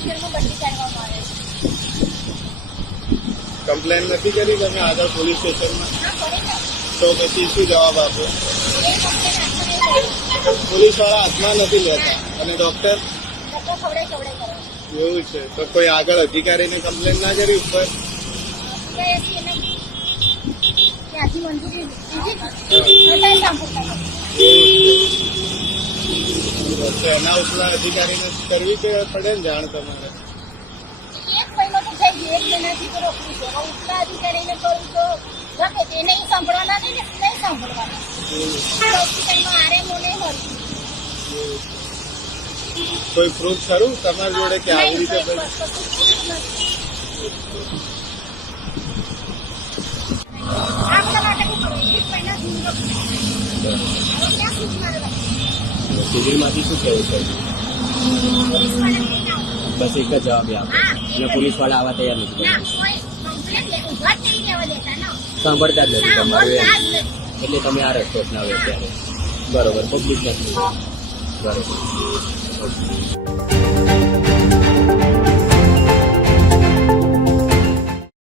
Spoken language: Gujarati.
હોસ્પિટલમાં બદલી કરવામાં આવે છે. કમ્પ્લેન નથી કરી તમે આગળ પોલીસ સ્ટેશનમાં? હા, કરી ને. તો પછી શું જવાબ આપો? એ કમ્પ્લેન આપવા નહીં રહી. પોલીસ વાળા હાથમાં નથી લેતા અને ડોક્ટર ડૉક્ટર ખવડે કરે. એવું છે તો કોઈ આગળ અધિકારીને કમ્પ્લેન ના કરી ઉપર? ત્યાંથી મંજૂરી લીધી સાંભળતા એના ઉપલા અધિકારીને કરવી કે પડે ને જાણ તમારે? એક મહિનો તો થઈ ગયો, એક મહિનાથી તો રોકવું છે. હવે ઉપલા અધિકારીને કહું તો ગમે તે નહીં સાંભળવાના નહીં સાંભળવાના. હોસ્પિટલમાં આરએમઓ નહીં મળતું. કોઈ પ્રૂફ ખરું તમારી જોડે કે આવી રીતે નહીં, બસ? કશું આ બધા માટે શું કરવું? એક મહિના સુધી રોકવું. ક્યાં સુધી મારે રાખવું? સિવિલમાંથી શું કહેવું છે? પોલીસવાળા લઈને આવો. બસ એક જ જવાબ આપો હા, અને પોલીસ વાળા આવા તૈયાર નથી ના, બનતા. કોઈ કમ્પ્લેન ઉભા જ નહીં રહેવા દેતા ને. સાંભળતા જ નથી તમારું સાંભળતા એમ. જ નથી. એટલે તમે આ રસ્તો અપનાવ્યો અત્યારે. બરોબર, પબ્લિક નથી. બરોબર.